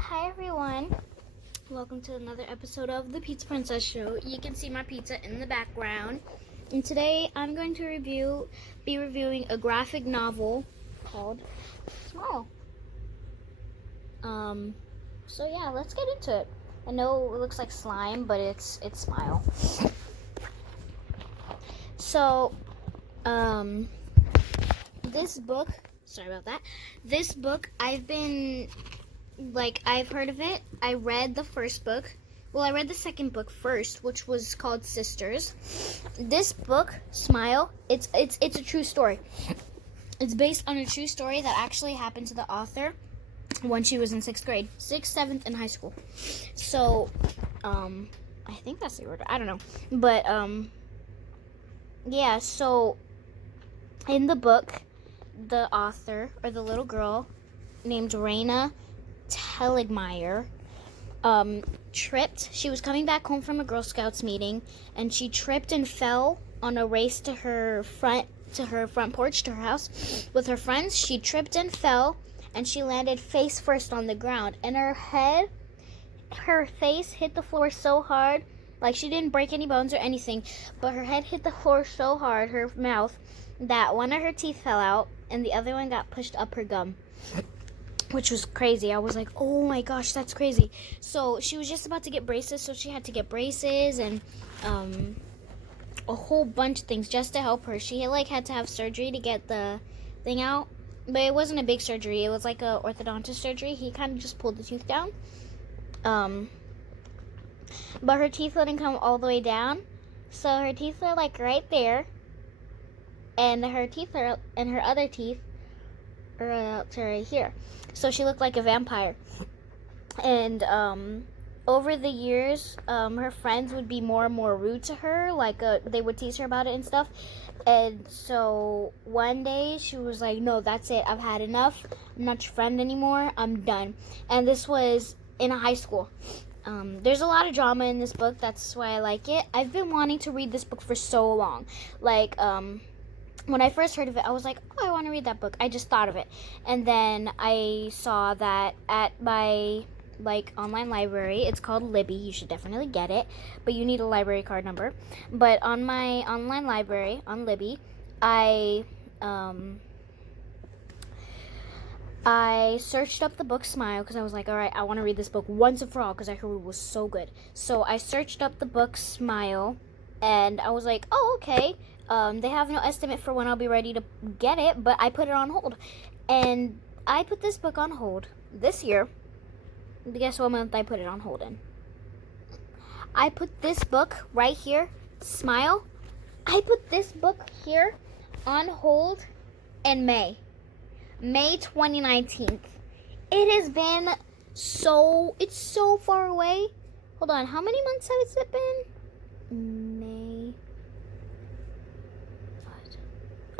Hi everyone, welcome to another episode of the Pizza Princess Show. You can see my pizza in the background, and today I'm going to be reviewing a graphic novel called Smile. So yeah, let's get into it. I know it looks like slime, but it's Smile. So, this book, sorry about that. This book, I've heard of it. I read the first book. Well, I read the second book first, which was called Sisters. This book, Smile, it's a true story. It's based on a true story that actually happened to the author when she was in 6th grade. 6th, 7th, in high school. So, I think that's the order. I don't know. But, yeah, so in the book, the author, or the little girl, named Raina Telgemeier, tripped. She was coming back home from a Girl Scouts meeting, and she tripped and fell on a race to her front porch, to her house, with her friends. She tripped and fell, and she landed face first on the ground, and her face hit the floor so hard, like she didn't break any bones or anything, but her head hit the floor so hard, her mouth, that one of her teeth fell out, and the other one got pushed up her gum, which was crazy. I was like, oh my gosh, that's crazy. So she was just about to get braces, so she had to get braces and a whole bunch of things just to help her. She had to have surgery to get the thing out, but it wasn't a big surgery. It was like a orthodontist surgery. He kind of just pulled the tooth down. But her teeth wouldn't come all the way down, so her teeth are like right there, and her other teeth are out to right here. So she looked like a vampire. And over the years, her friends would be more and more rude to her. They would tease her about it and stuff. And so one day she was like, no, that's it. I've had enough. I'm not your friend anymore. I'm done. And this was in high school. There's a lot of drama in this book. That's why I like it. I've been wanting to read this book for so long. When I first heard of it, I was like, oh, I want to read that book. I just thought of it. And then I saw that at my, online library. It's called Libby. You should definitely get it. But you need a library card number. But on my online library, on Libby, I searched up the book Smile because I was like, all right, I want to read this book once and for all because I heard it was so good. So I searched up the book Smile, and I was like, oh, okay. They have no estimate for when I'll be ready to get it, but I put it on hold. And I put this book on hold this year. Guess what month I put it on hold in? I put this book right here, Smile. I put this book here on hold in May 2019. It has been it's so far away. Hold on, how many months has it been? May.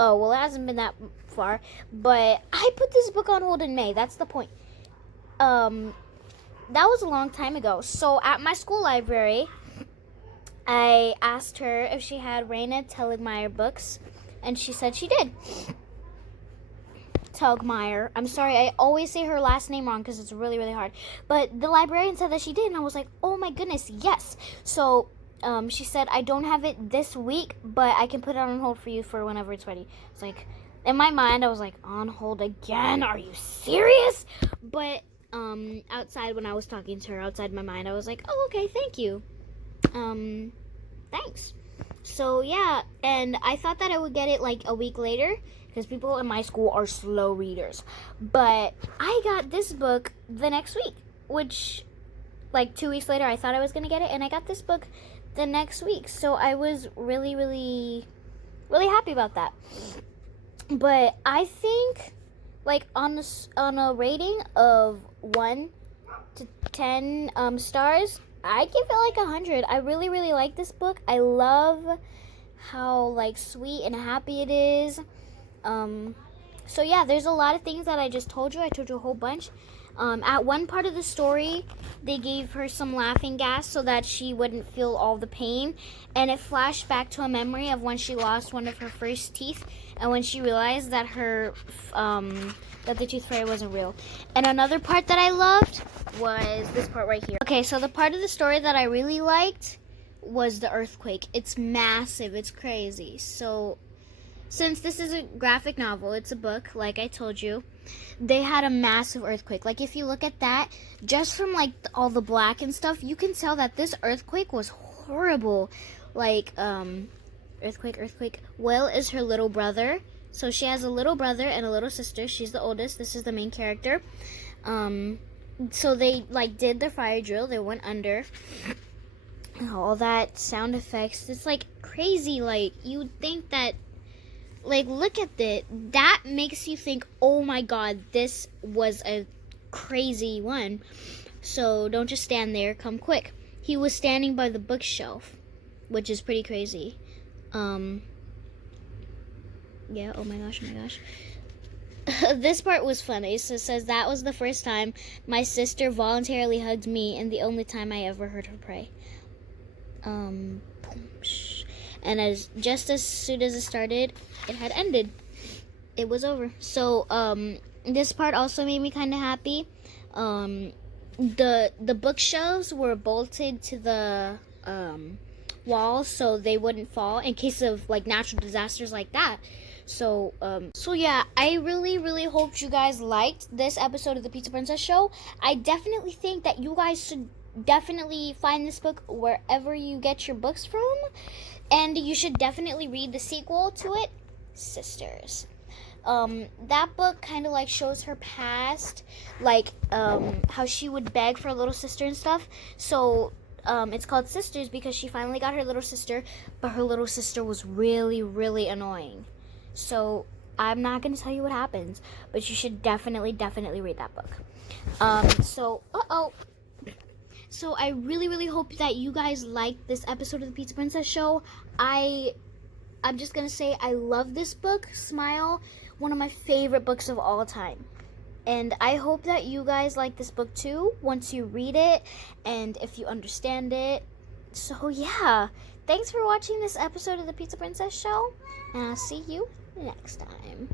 Oh, well, it hasn't been that far, but I put this book on hold in May. That's the point. That was a long time ago. So at my school library, I asked her if she had Raina Telgemeier books, and she said she did. Telgemeier. I'm sorry, I always say her last name wrong because it's really, really hard. But the librarian said that she did, and I was like, oh my goodness, yes. So she said, I don't have it this week, but I can put it on hold for you for whenever it's ready. It's like, in my mind, I was like, on hold again? Are you serious? But outside, when I was talking to her, outside my mind, I was like, oh, okay, thank you. Thanks. So, yeah, and I thought that I would get it like a week later because people in my school are slow readers. But I got this book the next week, which, 2 weeks later, I thought I was going to get it, and I got this book the next week. So I was really, really, really happy about that. But I think, on a rating of 1 to 10 stars, I give it 100. I really, really like this book. I love how sweet and happy it is. So yeah, there's a lot of things that I just told you. I told you a whole bunch. At one part of the story, they gave her some laughing gas so that she wouldn't feel all the pain, and it flashed back to a memory of when she lost one of her first teeth, and when she realized that that the tooth fairy wasn't real. And another part that I loved was this part right here. Okay, so the part of the story that I really liked was the earthquake. It's massive. It's crazy. So since this is a graphic novel, it's a book, like I told you, they had a massive earthquake. Like, if you look at that, just from, like, all the black and stuff, you can tell that this earthquake was horrible. Like, earthquake. Will is her little brother. So she has a little brother and a little sister. She's the oldest. This is the main character. So they, like, did their fire drill. They went under. All that sound effects. It's, like, crazy. Like, you'd think that, like, look at it. That makes you think, oh my god, this was a crazy one. So don't just stand there, come quick. He was standing by the bookshelf, which is pretty crazy. Yeah, oh my gosh. This part was funny. So it says, that was the first time my sister voluntarily hugged me and the only time I ever heard her pray. And just as soon as it started, it had ended. It was over. So this part also made me kind of happy. The bookshelves were bolted to the walls so they wouldn't fall in case of, like, natural disasters like that. So yeah, I really hope you guys liked this episode of the Pizza Princess Show. I definitely think that you guys should definitely find this book wherever you get your books from, and you should definitely read the sequel to it, Sisters. That book kind of, like, shows her past, like, how she would beg for a little sister and stuff. So it's called Sisters because she finally got her little sister, but her little sister was really annoying. So I'm not going to tell you what happens, but you should definitely read that book. So I really hope that you guys liked this episode of the Pizza Princess Show. I'm just going to say I love this book, Smile, one of my favorite books of all time. And I hope that you guys like this book too once you read it and if you understand it. So yeah, thanks for watching this episode of the Pizza Princess Show, and I'll see you next time.